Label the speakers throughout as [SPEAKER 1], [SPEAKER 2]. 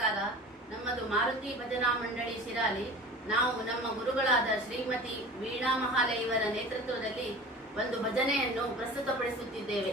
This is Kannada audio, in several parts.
[SPEAKER 1] ನಮಸ್ಕಾರ. ನಮ್ಮದು ಮಾರುತಿ ಭಜನಾ ಮಂಡಳಿ ಶಿರಾಲಿ. ನಾವು ನಮ್ಮ ಗುರುಗಳಾದ ಶ್ರೀಮತಿ ವೀಣಾ ಮಹಾಲೆ ನೇತೃತ್ವದಲ್ಲಿ ಒಂದು ಭಜನೆಯನ್ನು ಪ್ರಸ್ತುತಪಡಿಸುತ್ತಿದ್ದೇವೆ.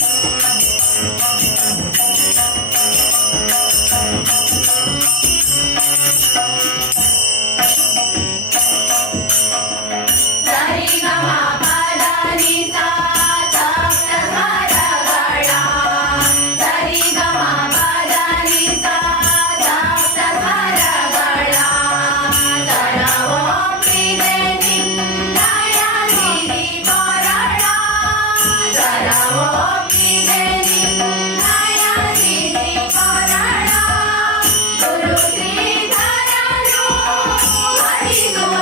[SPEAKER 1] Thank you.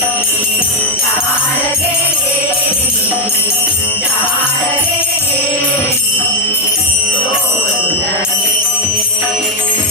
[SPEAKER 1] Thank you.